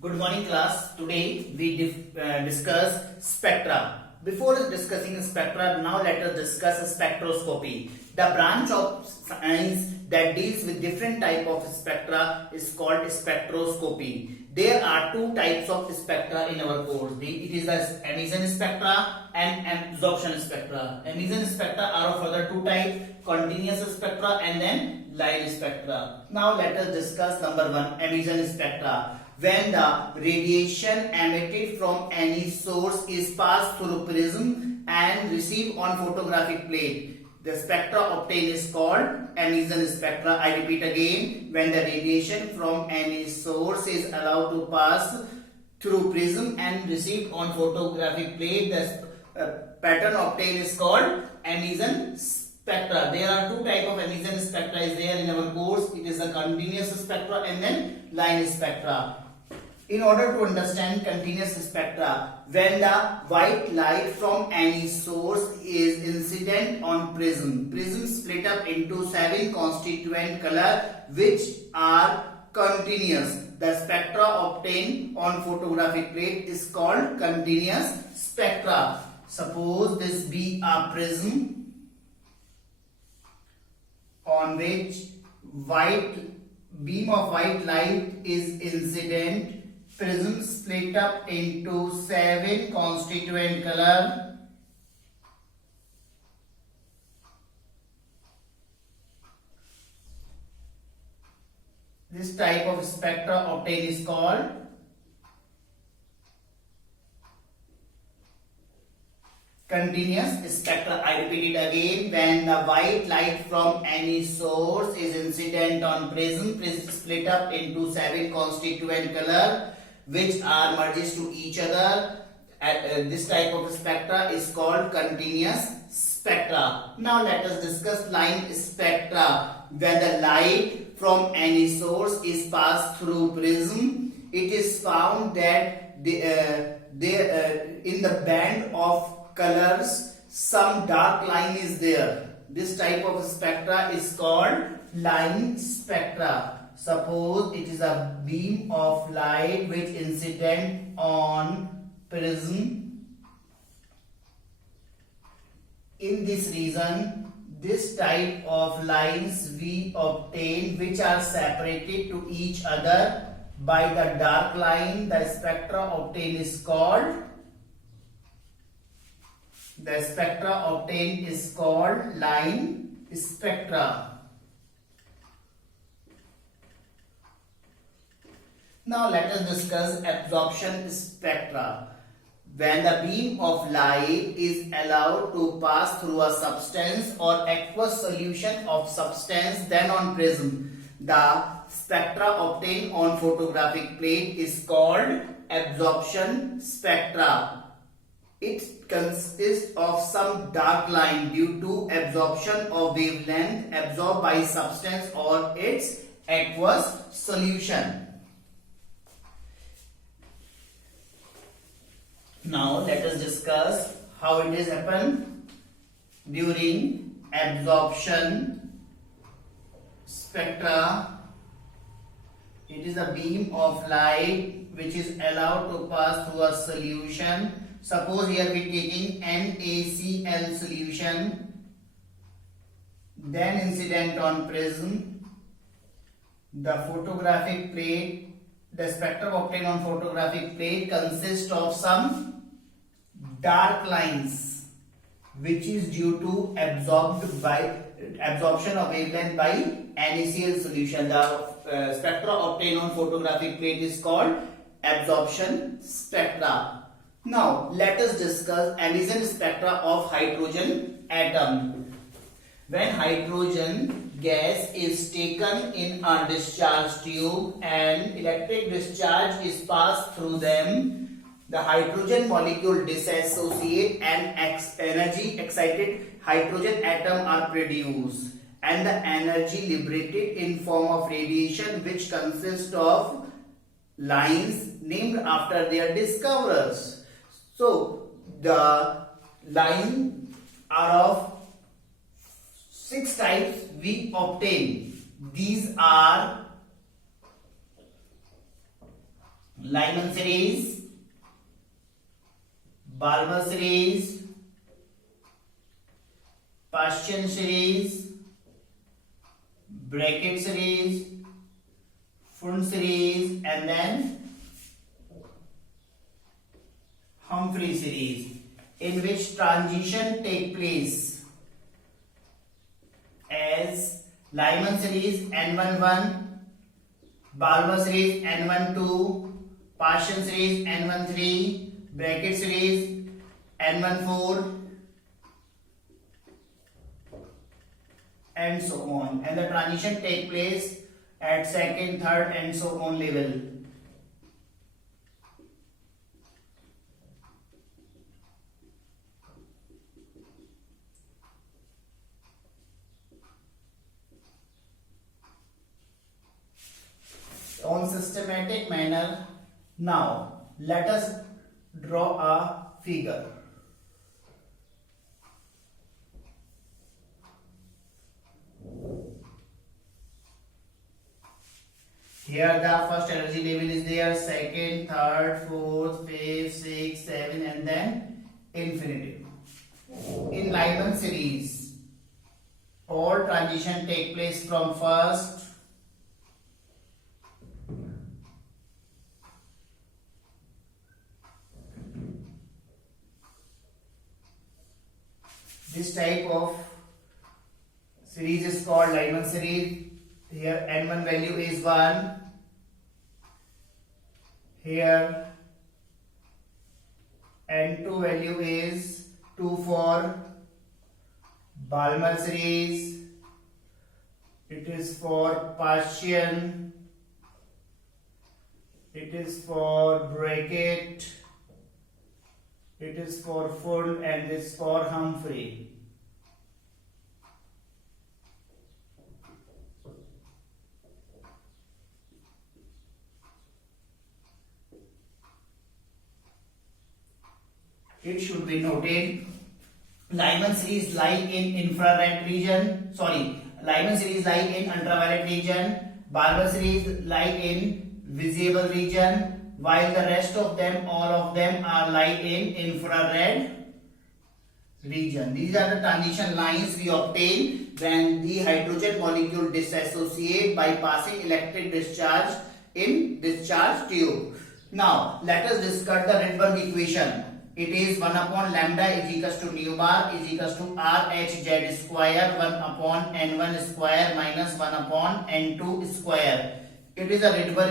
Good morning class. Today we discuss spectra. Before discussing spectra, now let us discuss spectroscopy. The branch of science that deals with different type of spectra is called spectroscopy. There are two types of spectra in our course. It is the emission spectra and absorption spectra. Emission spectra are of other two types, continuous spectra and then line spectra. Now let us discuss number one, emission spectra. When the radiation emitted from any source is passed through prism and received on photographic plate, the spectra obtained is called emission spectra. I repeat again, when the radiation from any source is allowed to pass through prism and received on photographic plate, the pattern obtained is called emission spectra. There are two types of emission spectra is there in our course. It is a continuous spectra and then line spectra. In order to understand continuous spectra, when the white light from any source is incident on prism split up into 7 constituent colors which are continuous. The spectra obtained on photographic plate is called continuous spectra. Suppose this be a prism on which beam of white light is incident. Prism split up into 7 constituent color. This type of spectra obtained is called continuous spectra. I repeat it again. When the white light from any source is incident on prism split up into 7 constituent color which are merged to each other. This type of spectra is called continuous spectra. Now let us discuss line spectra. When the light from any source is passed through prism, it is found that in the band of colors some dark line is there. This type of spectra is called line spectra. Suppose it is a beam of light which incident on prism. In this region, this type of lines we obtain which are separated to each other by the dark line. The spectra obtained is called line spectra. Now let us discuss absorption spectra. When the beam of light is allowed to pass through a substance or aqueous solution of substance then on prism, the spectra obtained on photographic plate is called absorption spectra. It consists of some dark line due to absorption of wavelength absorbed by substance or its aqueous solution. Now let us discuss how it is happen during absorption spectra. It is a beam of light which is allowed to pass through a solution. Suppose here we taking NaCl solution, then incident on prism. The photographic plate, the spectrum obtained on photographic plate consists of some dark lines which is due to absorption of wavelength by NaCl solution. The spectra obtained on photographic plate is called absorption spectra. Now let us discuss emission spectra of hydrogen atom. When hydrogen gas is taken in a discharge tube and electric discharge is passed through them, the hydrogen molecule dissociate and energy excited hydrogen atom are produced and the energy liberated in form of radiation which consists of lines named after their discoverers. So the lines are of 6 types we obtain. These are Lyman series, Balmer series, Paschen series, Brackett series, Fund series, and then Humphrey series, in which transition take place as Lyman series N11, Balmer series N12, Paschen series N13, Brackett series N14, and so on, and the transition take place at second, third, and so on level. On systematic manner. Now let us draw a figure. Here the first energy level is there, second, third, fourth, fifth, sixth, seventh, and then infinity. In Lyman series, all transition take place from first this type of series is called Lyman series. Here N1 value is 1. Here N2 value is 2 for Balmer series. It is for Paschen. It is for Brackett. It is for Fund, and this for Humphrey. It should be noted, Lyman series lie in infrared region. Lyman series lie in ultraviolet region. Balmer series lie in visible region, while the rest of them, all of them, are lie in infrared region. These are the transition lines we obtain when the hydrogen molecule dissociate by passing electric discharge in discharge tube. Now let us discuss the Rydberg equation. It is 1 upon lambda is equals to nu bar is equals to RHZ square 1 upon N1 square minus 1 upon N2 square. It is a Rydberg